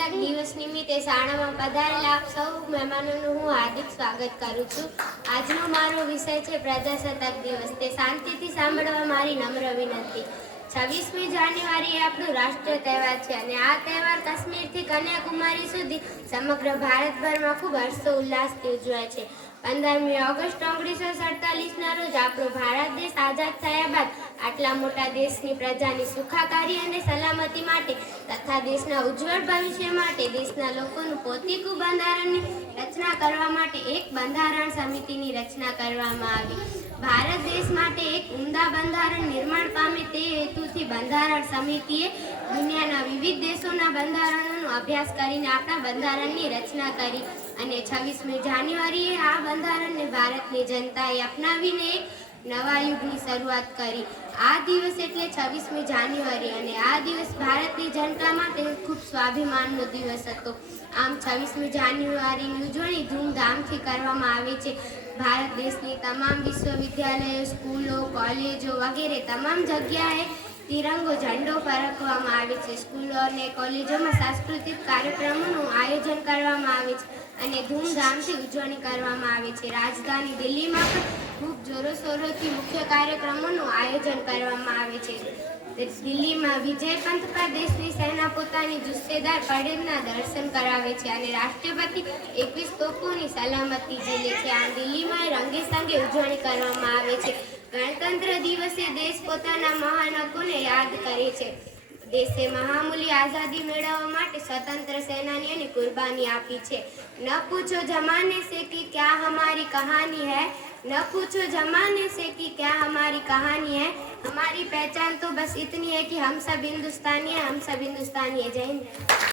પ્રજાસત્તાક દિવસ નિમિત્તે શાળામાં પધારેલા આપ સૌ મહેમાનોનું હું હાર્દિક સ્વાગત કરું છું. આજનો મારો વિષય છે પ્રજાસત્તાક દિવસ. તે શાંતિથી સાંભળવા મારી નમ્ર વિનંતી. 26મી જાન્યુઆરી એ આપણું રાષ્ટ્રીય તહેવાર છે અને આ તહેવાર કાશ્મીરથી કન્યાકુમારી સુધી સમગ્ર ભારતભરમાં ખૂબ હર્ષોલ્લાસથી ઉજવાય છે. 15મી ઓગસ્ટ 1947ના રોજ આપણો ભારત દેશ આઝાદ થયા બાદ આટલા મોટા દેશની પ્રજાની સુખાકારી અને સલામતી માટે તથા દેશના ઉજ્જવળ ભવિષ્ય માટે દેશના લોકોનું પોતીકું બંધારણની રચના કરવા માટે એક બંધારણ સમિતિની રચના કરવામાં આવી. ભારત દેશ માટે એક ઉમદા બંધારણ નિર્માણ પામે તે હેતુથી બંધારણ સમિતિએ દુનિયાના વિવિધ દેશોના બંધારણોનો અભ્યાસ કરીને આપણા બંધારણની રચના કરી અને 26મી જાન્યુઆરીએ આ બંધારણને ભારતની જનતાએ અપનાવીને એક નવા યુગની શરૂઆત કરી. આ દિવસ એટલે 26મી જાન્યુઆરી અને આ દિવસ ભારતની જનતા માટે ખૂબ સ્વાભિમાનનો દિવસ હતો. આમ 26મી જાન્યુઆરીની ઉજવણી ધૂમધામથી કરવામાં આવે છે. ભારત દેશની તમામ વિશ્વવિદ્યાલયો, સ્કૂલો, કોલેજો વગેરે તમામ જગ્યાએ તિરંગો ઝંડો ફરકવામાં આવે છે. સ્કૂલો અને કોલેજોમાં સાંસ્કૃતિક કાર્યક્રમોનું આયોજન કરવામાં આવે છે અને ધૂમધામથી ઉજવણી કરવામાં આવે છે. રાજધાની દિલ્હીમાં પણ ખૂબ જોરોશોરોથી મુખ્ય કાર્યક્રમોનું આયોજન કરવામાં આવે છે. દિલ્હીમાં વિજય પંથ પર દેશની સેના પોતાની જુસ્સેદાર પરેડના દર્શન કરાવે છે અને રાષ્ટ્રપતિ 21 તોપોની સલામતી ઝીલે છે. આમ દિલ્હીમાં રંગેચંગે ઉજવણી કરવામાં આવે છે. ગણતંત્ર દિવસે દેશ પોતાના મહાન હકોને યાદ કરે છે. દેશે મહામૂલી આઝાદી મેળવવા માટે સ્વતંત્ર સેનાનીઓની કુરબાની આપી છે. ન પૂછો જમાને સે कि क्या हमारी कहानी है, न पूछो जमाने से कि क्या हमारी कहानी है, हमारी पहचान तो बस इतनी है कि हम सब हिंदुस्तानी हैं, हम सब हिंदुस्तानी हैं. जय हिंद.